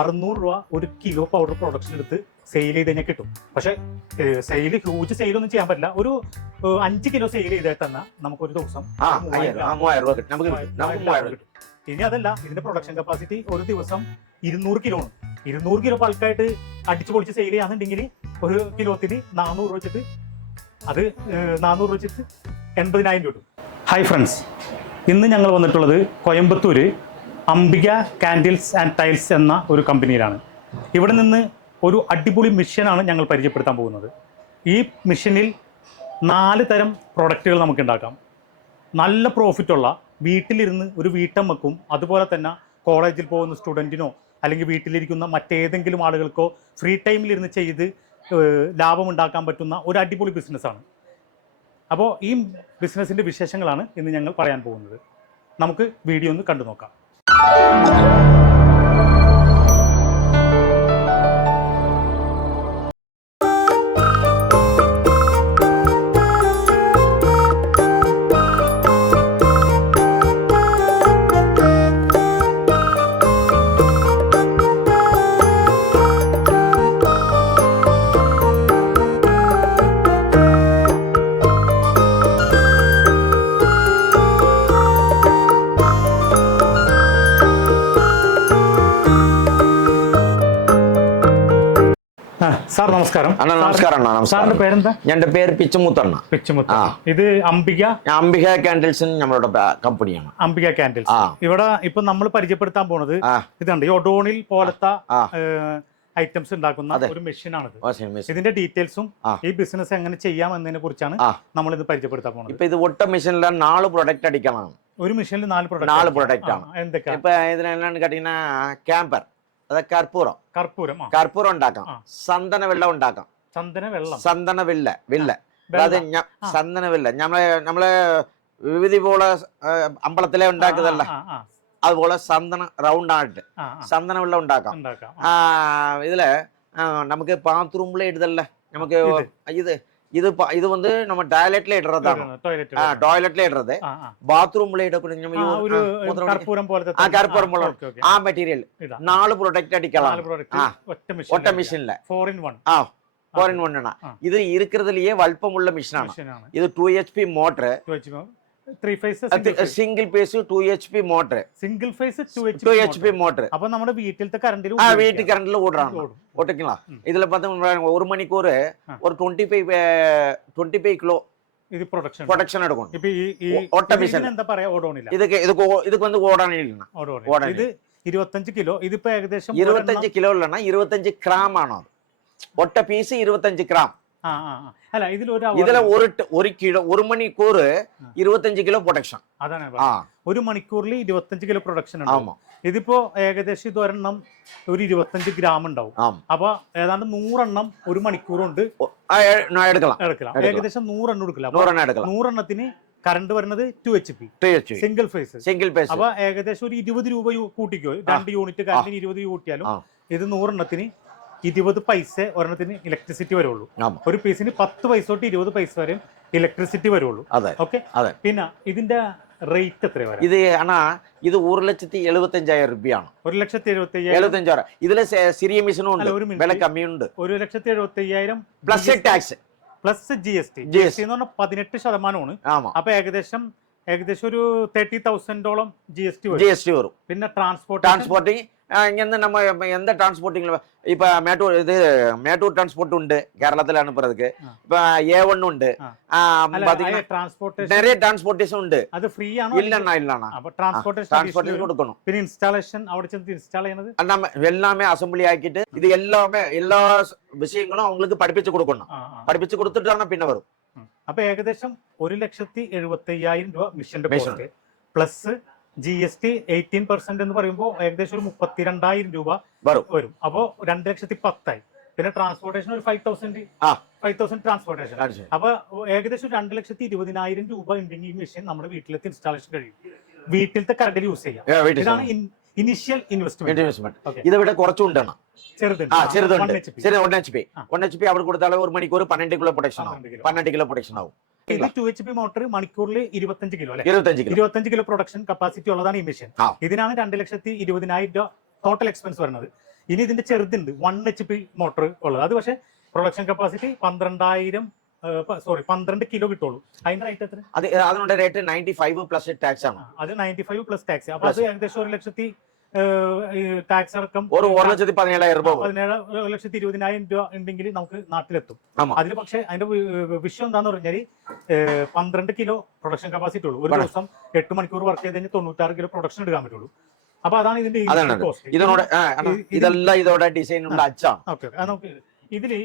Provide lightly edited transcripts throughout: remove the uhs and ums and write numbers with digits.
600 രൂപ ഒരു kilo powder production എടുത്ത് സെയിൽ ചെയ്ത് കഴിഞ്ഞാൽ കിട്ടും. പക്ഷെ സെയിൽ ഹ്യൂജ് സെയിലൊന്നും ചെയ്യാൻ പറ്റില്ല. ഒരു 5 കിലോ സെയിൽ ചെയ്താൽ തന്നെ നമുക്ക് ഒരു ദിവസം 3000 രൂപ കിട്ടും. ഇനി അതല്ല, ഇതിന്റെ പ്രൊഡക്ഷൻ കപ്പാസിറ്റി ഒരു ദിവസം 200 കിലോ ആണ്. 200 കിലോ ബൾക്കായിട്ട് അടിച്ചു പൊളിച്ച് സെയിൽ ചെയ്യാന്നുണ്ടെങ്കിൽ ഒരു കിലോത്തിന് 400 രൂപ വെച്ചിട്ട് അത് 400 രൂപ വെച്ചിട്ട് 80,000 കിട്ടും. ഹായ് ഫ്രണ്ട്സ്, ഇന്ന് ഞങ്ങൾ വന്നിട്ടുള്ളത് Coimbatore Ambika candles and tiles എന്ന ഒരു കമ്പനിയിലാണ്. ഇവിടെ നിന്ന് ഒരു അടിപൊളി മിഷനാണ് ഞങ്ങൾ പരിചയപ്പെടുത്താൻ പോകുന്നത്. ഈ മിഷനിൽ 4 തരം പ്രൊഡക്റ്റുകൾ നമുക്ക് ഉണ്ടാക്കാം. നല്ല പ്രോഫിറ്റുള്ള, വീട്ടിലിരുന്ന് ഒരു വീട്ടമ്മക്കും അതുപോലെ തന്നെ കോളേജിൽ പോകുന്ന സ്റ്റുഡൻറ്റിനോ അല്ലെങ്കിൽ വീട്ടിലിരിക്കുന്ന മറ്റേതെങ്കിലും ആളുകൾക്കോ ഫ്രീ ടൈമിലിരുന്ന് ചെയ്ത് ലാഭമുണ്ടാക്കാൻ പറ്റുന്ന ഒരു അടിപൊളി ബിസിനസ്സാണ്. അപ്പോൾ ഈ ബിസിനസ്സിൻ്റെ വിശേഷങ്ങളാണ് ഇന്ന് ഞങ്ങൾ പറയാൻ പോകുന്നത്. നമുക്ക് വീഡിയോ ഒന്ന് കണ്ടു നോക്കാം. സാർ നമസ്കാരം. നമസ്കാരം. സാറിന്റെ പേരെന്താ? എന്റെ പേര് പിച്ചുമുത്തണ്ണ. ഇത് അംബിക കാൻഡിൽസ് നമ്മളുടെ കമ്പനിയാണ്. അംബിക കാൻഡിൽസ്. ഇവിടെ ഇപ്പൊ നമ്മൾ പരിചയപ്പെടുത്താൻ പോണത് ഇതുണ്ട്, ഈ ഒഡോണിൽ പോലത്തെ ഐറ്റംസ് ഉണ്ടാക്കുന്ന ഒരു മെഷീനാണിത്. ഇതിന്റെ ഡീറ്റെയിൽസും ഈ ബിസിനസ് എങ്ങനെ ചെയ്യാം എന്നതിനെ കുറിച്ചാണ് നമ്മൾ ഇത് പരിചയപ്പെടുത്താൻ പോകുന്നത്. ഇപ്പൊ ഇത് ഒറ്റ മെഷീനിൽ 4 പ്രൊഡക്റ്റ് അടിക്കണം. ഒരു മെഷീനിൽ 4 പ്രൊഡക്റ്റ് ആണ്. എന്തൊക്കെയാ ഇപ്പൊ ഇതിനെല്ലാം കേട്ടീங்கன்னா ക്യാമ്പർ, അതായത് കർപ്പൂരം ഉണ്ടാക്കാം, സന്തന വെള്ളം ഉണ്ടാക്കാം. സന്തന വില്ല അതായത് സന്തന വില്ല നമ്മളെ വിവിധ പോലെ അമ്പലത്തിലെ ഉണ്ടാക്കുന്നതല്ല, അതുപോലെ സന്തന റൗണ്ട് ആയിട്ട് സന്തന വെള്ളം ഉണ്ടാക്കാം. ഇതില് നമുക്ക് ബാത്റൂമിലെ ഇടുതല്ല, നമുക്ക് இது வந்து நம்ம டாய்லெட்ல இடுறதாണ്. ടോയ്ലറ്റിൽ ഇടുന്നത് ബാത്റൂമിൽ കർപ്പൂരം പോലെ ആ മെറ്റീരിയൽ 4 പ്രൊഡക്റ്റ് അടിக்கலாம் ഒറ്റ മെഷീനില്. 4-in-1 ആണ്. ഇത് ഇരിക്കുന്നതിலேயே വലുപ്പമുള്ള മെഷീനാണ്. ഇത് 2 HP motor, 3 phase single phase 2 HP motor, single phase 2 HP motor. അപ്പൊ നമ്മുടെ വീട്ടിലത്തെ കറണ്ടിൽ വീട്ടിൽ കറണ്ടിൽ ഓടിക്കണം. ഇതിൽ ഒരു മണിക്കൂർ ഒരു 25 കിലോ ഇത് പ്രൊഡക്ഷൻ എടുക്കും. இதுக்கு வந்து ஓடானில் ഇത് 25 കിലോ. ഇതിപ്പോ ഏകദേശം 25 കിലോ അല്ല, 25 ഗ്രാം ആണ്. ഒറ്റ പീസ് 25 ഗ്രാം. അല്ല, ഇതിൽ ഒരു കിലോ ഒരു മണിക്കൂർ 25 കിലോ പ്രൊഡക്ഷൻ. അതാണ് ഒരു മണിക്കൂറിൽ 25 കിലോ പ്രൊഡക്ഷൻ ഉണ്ടാവും. ഇതിപ്പോ ഏകദേശം ഇതൊരെണ്ണം ഒരു 25 ഗ്രാം ഉണ്ടാവും. അപ്പൊ ഏതാണ്ട് 100 എണ്ണം ഒരു മണിക്കൂർ കൊണ്ട് എടുക്കണം. ഏകദേശം 100 എണ്ണം എടുക്കില്ല. 100 എണ്ണത്തിന് കറണ്ട് വരുന്നത് 2 HP സിംഗിൾ ഫേസ്. അപ്പൊ ഏകദേശം ഒരു 20 രൂപ കൂട്ടിക്കോ. 2 യൂണിറ്റ് കറണ്ടിന് 20 കൂട്ടിയാലും ഇത് 100 എണ്ണത്തിന് 20 പൈസ ഒരെണ്ണത്തിന് ഇലക്ട്രിസിറ്റി വരുള്ളൂ. ഒരു പീസിന് 10 പൈസ തൊട്ട് 20 പൈസ വരെ ഇലക്ട്രിസിറ്റി വരുള്ളൂ. ഓക്കെ. പിന്നെ ഇതിന്റെ റേറ്റ് എത്ര വരും? ഇത് 1,75,000 രൂപയാണ്. 1,75,000. ഇതില് ചെറിയ മെഷീനും ഉണ്ട്, വില കമ്മിയുണ്ട്. 1,75,000 പ്ലസ് ടാക്സ് പ്ലസ് GST എന്ന് പറഞ്ഞാൽ 18%. അപ്പൊ ഏകദേശം ഒരു 30,000 GST വരും. പിന്നെ ട്രാൻസ്പോർട്ടിങ് ഇങ്ങനെ നമ്മ എന്ത ട്രാൻസ്പോർട്ടിംഗ് ഇപ്പൊ മേട്ടൂർ ട്രാൻസ്പോർട്ട് ഉണ്ട്, കേരളത്തിലാണ് ഇപ്പറதுக்கு. ഇപ്പൊ A1 ഉണ്ട്, நிறைய ട്രാൻസ്പോർട്ടേഷൻ ഉണ്ട്. അത് ഫ്രീ ആണോ? ഇല്ലണ്ണ. ട്രാൻസ്പോർട്ടേഷൻ കൊടുക്കണം. പിന്നെ ഇൻസ്റ്റാളേഷൻ അവിടെ ചെന്ന് ഇൻസ്റ്റാൾ ചെയ്യുന്നത് எல்லாமே അസംബ്ലി ആക്കിയിട്ട് ഇത് എല്ലാ വിഷയങ്ങളും അവங்களுக்கு പഠിപ്പിച്ചു കൊടുക്കണം. പഠിപ്പിച്ചു കൊടുത്തിട്ടാണ് പിന്നെ വരും. അപ്പൊ ഏകദേശം 1,70,75,000 രൂപ മിഷന്റെ പ്ലസ് GST 18% എന്ന് പറയുമ്പോൾ ഏകദേശം ഒരു 32,000 രൂപ വരും. അപ്പോ 2,10,000. പിന്നെ ട്രാൻസ്പോർട്ടേഷൻ ഒരു 5,000 ട്രാൻസ്പോർട്ടേഷൻ. അപ്പൊ ഏകദേശം 2,20,000 രൂപ ഉണ്ടെങ്കിൽ ഈ മെഷീൻ നമ്മുടെ വീട്ടിലത്തെ ഇൻസ്റ്റാളേഷൻ കഴിയും. വീട്ടിലത്തെ കറണ്ടിൽ യൂസ് ചെയ്യാം. ഇതാണ് ഇനിഷ്യൽ ഇൻവെസ്റ്റ്മെന്റ്. ഇതിവിടെ കുറച്ചുണ്ടാണ്. ചെറുതുണ്ട്. 1 HP അവിടെ കൊടുത്താൽ ഒരു മണിക്കൂർ 12 കിലോ പ്രൊഡക്ഷൻ ആവും. ഇത് 2 HP മോട്ടർ മണിക്കൂറിൽ 25 കിലോ അല്ലെ? 25 കിലോ പ്രൊഡക്ഷൻ കപ്പാസിറ്റി ഉള്ളതാണ് ഈ മെഷീൻ. ഇതിനാണ് 2,20,000 രൂപ ടോട്ടൽ എക്സ്പെൻസ് വരുന്നത്. ഇനി ഇതിന്റെ ചെറുതുണ്ട് 1 HP മോട്ടർ ഉള്ളത്. അത് പക്ഷേ പ്രൊഡക്ഷൻ കപ്പാസിറ്റി 12 കിലോ കിട്ടുള്ളൂ. അതിന്റെ റേറ്റ് എത്ര? അതിനുള്ള റേറ്റ് 95 പ്ലസ് ടാക്സ് ആണ്. അത് 95 പ്ലസ് ടാക്സ്. അപ്പൊ അത് ഏകദേശം 1 ലക്ഷത്തി ടാക്സ് അടക്കം 1,17,000 രൂപ, 1,20,000 രൂപ ഉണ്ടെങ്കിൽ നമുക്ക് നാട്ടിലെത്തും. അതിൽ പക്ഷേ അതിന്റെ വിഷയം എന്താന്ന് പറഞ്ഞാൽ 12 കിലോ പ്രൊഡക്ഷൻ കപ്പാസിറ്റി ഉള്ളൂ. ഒരു ദിവസം 8 മണിക്കൂർ വർക്ക് ചെയ്ത് കഴിഞ്ഞാൽ 96 കിലോ പ്രൊഡക്ഷൻ എടുക്കാൻ പറ്റുള്ളൂ. അപ്പൊ അതാണ് ഇതിന്റെ ഇതെല്ലാം ഇതോടെ ഡിസൈനുള്ള അച്ചാണ്. ഓക്കെ, നമുക്ക് ഇതില്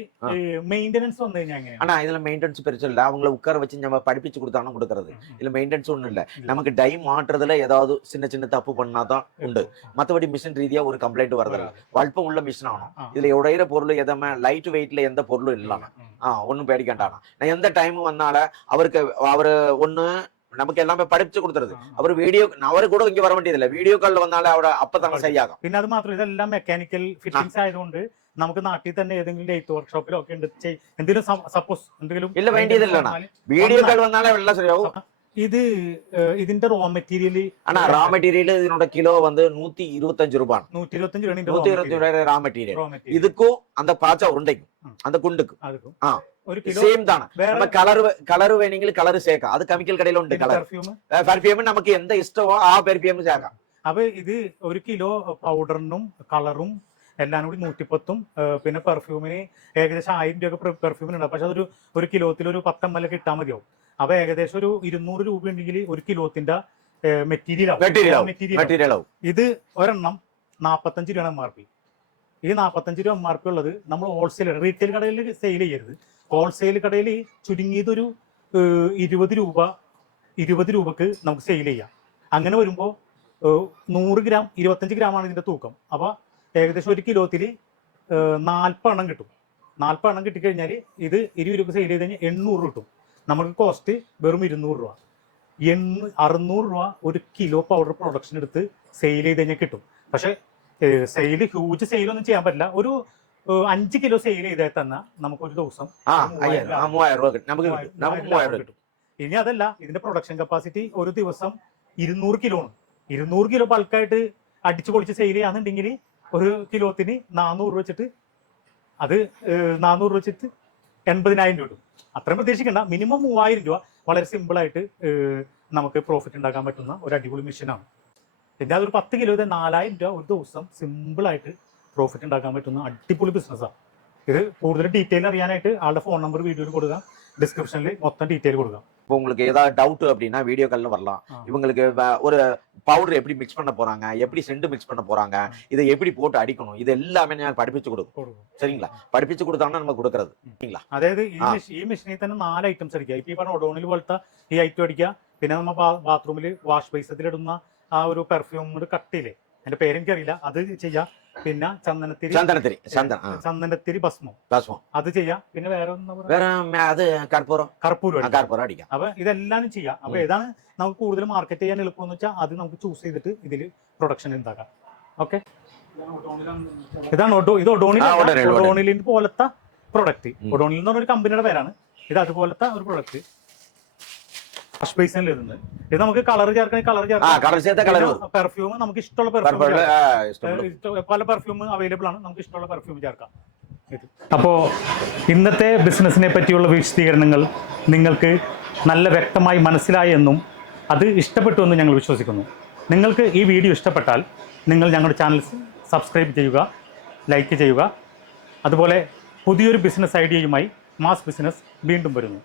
മെയിൻ്റെനൻസ് വന്നു കഴിഞ്ഞാൽ എങ്ങനെയാണ്? ஆனா இதுல மெயின்டெனன்ஸ் பெருசு இல்ல. அவங்களை உட்கார வச்சு நம்ம படிப்பிச்சு கொடுத்தாலும் கொடுக்கறது. இதுல மெயின்டெனன்ஸ் ஒண்ணும் இல்ல. நமக்கு டை மாற்றுறதுல ஏதாவது சின்ன சின்ன தப்பு பண்ணாதான் உண்டு. மத்தபடி மிஷின் ரீதியா ஒரு கம்ப்ளைண்ட் வரதில்ல. வல்பம் உள்ள மிஷின் ஆகணும். இதுல உடையிற பொருள் எதமே லைட் வெயிட்ல எந்த பொருளும் இல்லாம ஒன்னும் பேடிக்கண்டானா. நான் எந்த டைம் வந்தால அவரு ஒண்ணு നമുക്ക് എല്ലാം പഠിപ്പിച്ചു കൊടുത്തത്. അവർ കൂടെ ഇങ്ങനെ വര വേണ്ടിയതില്ല. വീഡിയോ കാളിൽ വന്നാലേ അവിടെ അപ്പൊ തന്നെ ശരിയാകാം. പിന്നെ അത് മാത്രം ഇതെല്ലാം മെക്കാനിക്കൽ ഫിറ്റിംഗ്സ് ആയതുകൊണ്ട് നമുക്ക് നാട്ടിൽ തന്നെ ഏതെങ്കിലും ലെയ്ത്ത് വർക്ക്ഷോപ്പിലോ ഒക്കെ എന്തെങ്കിലും സപ്പോസ് എന്തെങ്കിലും ഇല്ല വേണ്ടിയതില്ല. വീഡിയോ കാൾ വന്നാലേ വെള്ളം ശരിയാവും. ഇതിന്റെ റോ മെറ്റീരിയൽ ரா மெட்டீரியல் இதனோட கிலோ வந்து 125 ரூபாய். 125 ரூபாய் ரா மெட்டீரியல். இதுக்கும் அந்த பாச்சா உருண்டைக்கும் அந்த குண்டுக்கும் സെയിം ആണ്. കളർ വേണമെങ്കിൽ കളർ ചേക്കാം. അത് കെമിക്കൽ കടയിലുണ്ട്. കളർ പെർഫ്യൂം നമുക്ക് എന്താ ഇഷ്ടമോ ആ പെർഫ്യൂം ചേക്കാം. അപ്പൊ ഇത് 1 കിലോ പൗഡറിനും കളറും എല്ലാം കൂടി 110. പിന്നെ പെർഫ്യൂമിന് ഏകദേശം 1000 രൂപ പെർഫ്യൂമിനുണ്ട്. പക്ഷെ അതൊരു 1 കിലോത്തിൽ ഒരു 10 ml ഇട്ടാൽ മതിയാവും. അപ്പൊ ഏകദേശം ഒരു 200 രൂപ ഉണ്ടെങ്കിൽ 1 കിലോത്തിന്റെ മെറ്റീരിയൽ ആവും. ഇത് ഒരെണ്ണം 45 രൂപയാണ് MRP. ഈ 45 രൂപ MRP ഉള്ളത് നമ്മൾ ഹോൾസെയിൽ റീറ്റെയിൽ കടയിൽ സെയിൽ ചെയ്യരുത്. ഹോൾസെയിൽ കടയിൽ ചുരുങ്ങിയത് ഒരു 20 രൂപക്ക് നമുക്ക് സെയിൽ ചെയ്യാം. അങ്ങനെ വരുമ്പോൾ 100 ഗ്രാം 25 ഗ്രാമാണ് ഇതിന്റെ തൂക്കം. അപ്പൊ ഏകദേശം 1 കിലോത്തിൽ 40 എണ്ണം കിട്ടും. 40 എണ്ണം കിട്ടിക്കഴിഞ്ഞാൽ ഇത് 20 രൂപ സെയിൽ ചെയ്ത് കഴിഞ്ഞാൽ 800 കിട്ടും. നമുക്ക് കോസ്റ്റ് വെറും 200 രൂപ. 600 രൂപ 1 കിലോ പൗഡർ പ്രൊഡക്ഷൻ എടുത്ത് സെയിൽ ചെയ്ത് കഴിഞ്ഞാൽ കിട്ടും. പക്ഷെ ഹ്യൂജ് സെയിലൊന്നും ചെയ്യാൻ പറ്റില്ല. ഒരു 5 കിലോ സെയിൽ ചെയ്താൽ തന്നെ നമുക്ക് ഒരു ദിവസം 3000 രൂപ കിട്ടും. ഇനി അതല്ല, ഇതിന്റെ പ്രൊഡക്ഷൻ കപ്പാസിറ്റി ഒരു ദിവസം 200 കിലോ ആണ്. 200 കിലോ ബൾക്കായിട്ട് അടിച്ചു പൊളിച്ച് സെയിൽ ചെയ്യാന്നുണ്ടെങ്കിൽ ഒരു കിലോത്തിന് 400 രൂപ വെച്ചിട്ട് 80,000 രൂപ കിട്ടും. അത്രയും പ്രതീക്ഷിക്കണ്ട. മിനിമം 3000 രൂപ വളരെ സിമ്പിൾ ആയിട്ട് നമുക്ക് പ്രോഫിറ്റ് ഉണ്ടാക്കാൻ പറ്റുന്ന ഒരു അടിപൊളി മെഷീനാണ്. പിന്നെ അതൊരു 10 കിലോ 4000 രൂപ ഒരു ദിവസം സിമ്പിൾ ആയിട്ട് പ്രോഫിറ്റ് ഉണ്ടാക്കാൻ പറ്റുന്ന അടിപൊളി ബിസിനസ്സാണ്. ഇത് കൂടുതൽ ഡീറ്റെയിൽ അറിയാനായിട്ട് ആളുടെ ഫോൺ നമ്പർ വീഡിയോയിൽ കൊടുക്കാം, ഡിസ്ക്രിപ്ഷനിൽ മൊത്തം ഡീറ്റെയിൽ கொடுക്കാം. இப்போ உங்களுக்கு ஏதாவது டவுட் அப்படின்னா வீடியோ காலில் வரலாம். இவங்களுக்கு ஒரு பவுடர் எப்படி மிக்ஸ் பண்ண போறாங்க, எப்படி செண்டு மிக்ஸ் பண்ண போறாங்க, இதை எப்படி போட்டு அடிக்கணும், இது எல்லாமே ഞാൻ പഠിപ്പിച്ചു കൊടുക്കും. சரிங்களா? പഠിപ്പിച്ചു കൊടുത്താണ് നമ്മൾ കൊടുക്കുന്നത്. சரிங்களா? അതായത് ഈ മെഷീനിൽ തന്നെ 4 ഐറ്റംസ് അടിക്കുക. ഇപ്പൊ ഈ പറഞ്ഞ ഒഡോണിൽ പോലത്തെ ഈ ഐറ്റം അടിക്കുക. പിന്നെ നമ്മൾ ബാത്റൂമിൽ വാഷ് ബേസിലിടുന്ന ആ ഒരു പെർഫ്യൂം കട്ടില്ലേ, എന്റെ പേരെനിക്കറിയില്ല, അത് ചെയ്യാം. പിന്നെ ചന്ദനത്തിരി ഭസ്മം അത് ചെയ്യാം. പിന്നെ വേറെ കർപ്പൂരം അടിക്കാം. അപ്പൊ ഇതെല്ലാം ചെയ്യാം. അപ്പൊ ഏതാണ് നമുക്ക് കൂടുതൽ മാർക്കറ്റ് ചെയ്യാൻ എളുപ്പമെന്ന് വെച്ചാൽ അത് നമുക്ക് ചൂസ് ചെയ്തിട്ട് ഇതിൽ പ്രൊഡക്ഷൻ ഉണ്ടാക്കാം. ഓക്കെ, ഇതാണ് ഇത് ഒഡോണിലിന്റെ പോലത്തെ പ്രൊഡക്റ്റ്. ഒഡോണിൽ എന്ന് പറഞ്ഞൊരു കമ്പനിയുടെ പേരാണ്. ഇത് അതുപോലത്തെ ഒരു പ്രൊഡക്റ്റ് വാഷ് ബേസിനിൽ ഇരുന്നത്. ഇത് നമുക്ക് കളർ ചേർക്കാൻ പെർഫ്യൂം നമുക്ക് ഇഷ്ടമുള്ള പെർഫ്യൂം, പല പെർഫ്യൂം അവൈലബിൾ ആണ്. നമുക്ക് ഇഷ്ടമുള്ള പെർഫ്യൂം ചേർക്കാം. അപ്പോൾ ഇന്നത്തെ ബിസിനസ്സിനെ പറ്റിയുള്ള വിശദീകരണങ്ങൾ നിങ്ങൾക്ക് നല്ല വ്യക്തമായി മനസ്സിലായി എന്നും അത് ഇഷ്ടപ്പെട്ടു എന്നും ഞങ്ങൾ വിശ്വസിക്കുന്നു. നിങ്ങൾക്ക് ഈ വീഡിയോ ഇഷ്ടപ്പെട്ടാൽ നിങ്ങൾ ഞങ്ങളുടെ ചാനൽ സബ്സ്ക്രൈബ് ചെയ്യുക, ലൈക്ക് ചെയ്യുക. അതുപോലെ പുതിയൊരു ബിസിനസ് ഐഡിയയുമായി മാസ് ബിസിനസ് വീണ്ടും വരുന്നു.